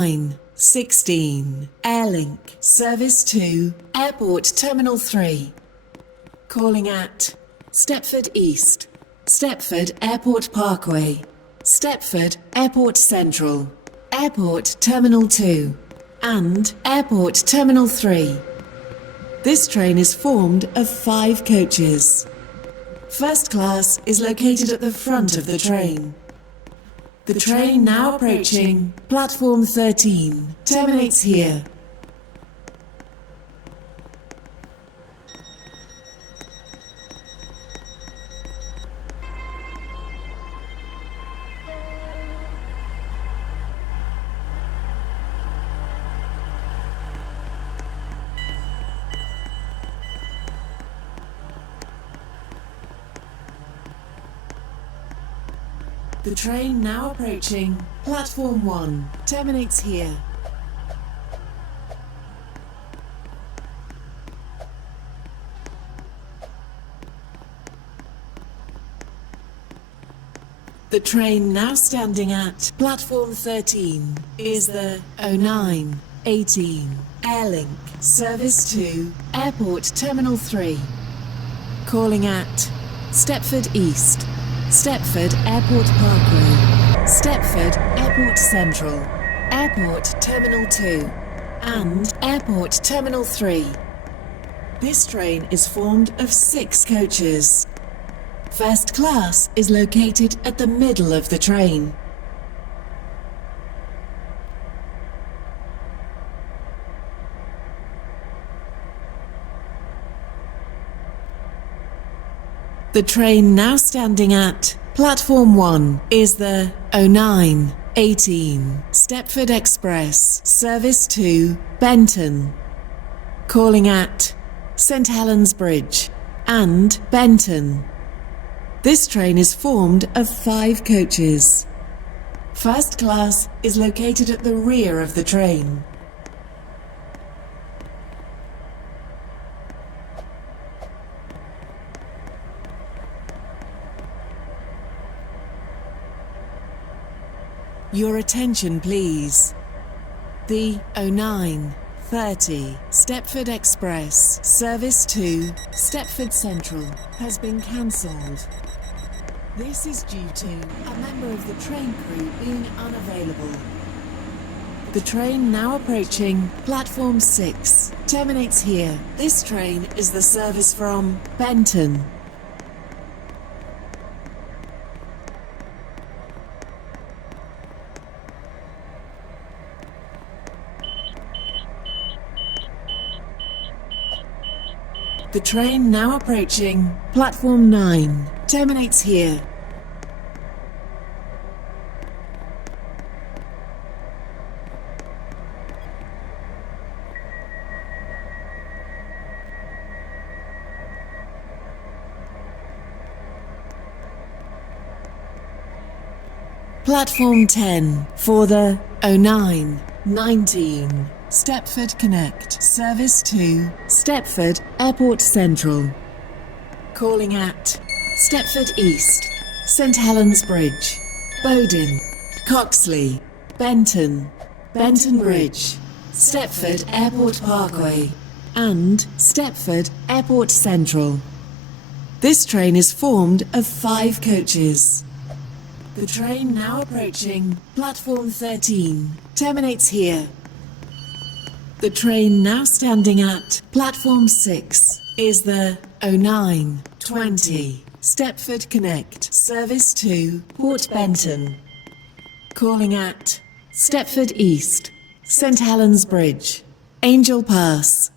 16 Airlink Service to Airport Terminal 3. Calling at Stepford East, Stepford Airport Parkway, Stepford Airport Central, Airport Terminal 2 and Airport Terminal 3. This train is formed of 5 coaches. First class is located at the front of the train. The train now approaching platform 13 terminates here. The train now approaching platform 1 terminates here. The train now standing at platform 13 is the 0918 Airlink Service to Airport Terminal 3. Calling at Stepford East, Stepford Airport Parkway, Stepford Airport Central, Airport Terminal 2 and Airport Terminal 3. This train is formed of 6 coaches. First class is located at the middle of the train. The train now standing at platform 1 is the 0918 Stepford Express Service to Benton. Calling at St Helens Bridge and Benton. This train is formed of 5 coaches. First class is located at the rear of the train. Your attention please. The 0930 Stepford Express service to Stepford Central has been cancelled. This is due to a member of the train crew being unavailable. The train now approaching platform 6 terminates here. This train is the service from Benton. The train now approaching platform 9 terminates here. Platform 10 for the 0919 Stepford Connect service to Stepford Airport Central. Calling at Stepford East, St Helens Bridge, Bowden, Coxley, Benton, Benton Bridge, Stepford Airport Parkway and Stepford Airport Central. This train is formed of 5 coaches. The train now approaching platform 13 terminates here. The train now standing at platform 6 is the 0920 Stepford Connect service to Port Benton. Calling at Stepford East, St Helens Bridge, Angel Pass,